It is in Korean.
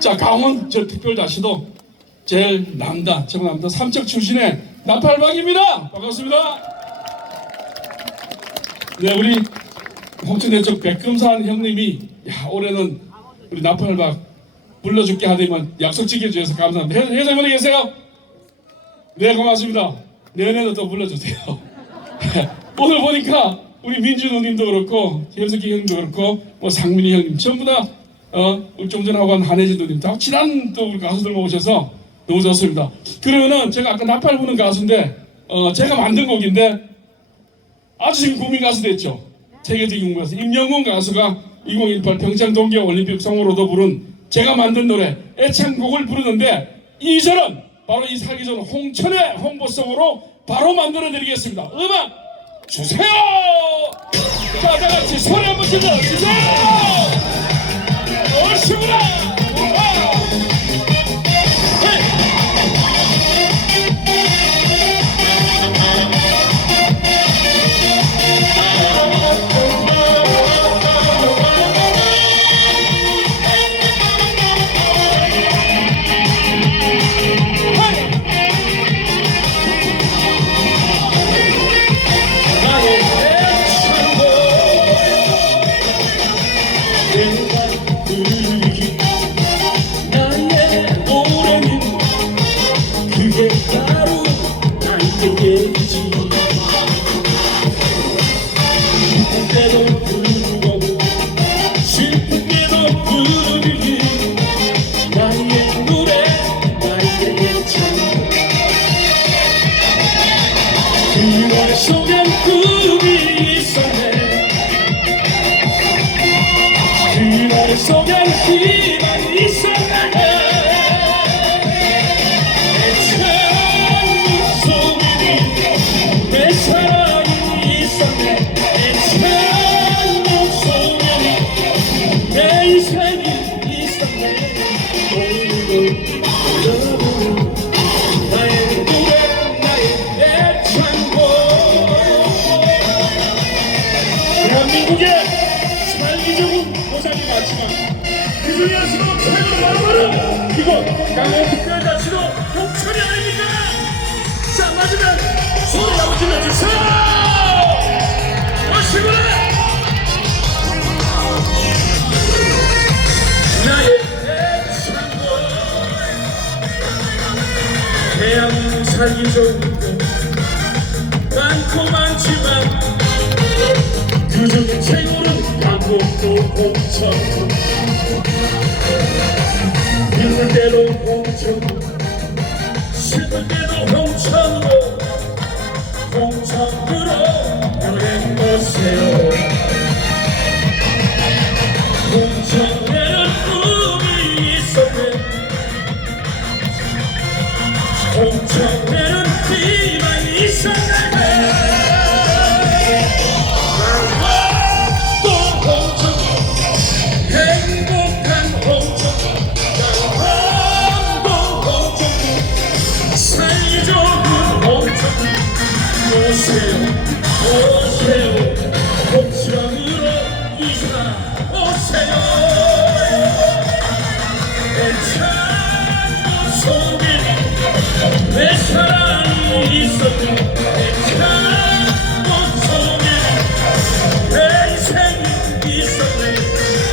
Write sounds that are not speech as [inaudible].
자 강원 저 특별자치도 제일 남다 청남도 삼척 출신의 나팔박입니다. 반갑습니다. 네 우리 홍천대 쪽 백금산 형님이 야 올해는 우리 나팔박 불러줄게 하더니만 약속 지켜주셔서 감사합니다. 회- 회장님 계세요? 네 고맙습니다. 내년에도 또 불러주세요. [laughs] 오늘 보니까 우리 민주 누님도 그렇고 현석기 형님도 그렇고 뭐 상민이 형님 전부 다 어, 울종전하고 한 한혜진 누님 다 친한 또 우리 가수들 모셔서 너무 좋습니다. 그러면은 제가 아까 나팔 부는 가수인데 어, 제가 만든 곡인데 아주 지금 국민 가수 됐죠. 세계적인 가수 임영웅 가수가 2018 평창 동계 올림픽 성우로도 부른 제가 만든 노래 애창곡을 부르는데 이 절은 바로 이 사기 전 홍천의 홍보성으로 바로 만들어 드리겠습니다. 음악 주세요. 자, 다 같이 소리 한번 질러 주세요. 고장이 많지만 그 중에서도 최고로 바라보는 이곳 강원 특별자치도 홍천이 아닙니까 자 맞으면 소리 한번 질러주세요! 멋지구나 나의 애창곡 태양 살기 좋은 곳 많고 많지만 그중에 최고는 홍천 힘들 때도 홍천 슬플 때도 홍천으로 내 사랑이 있었고 내참못 속에 내 인생이 있었네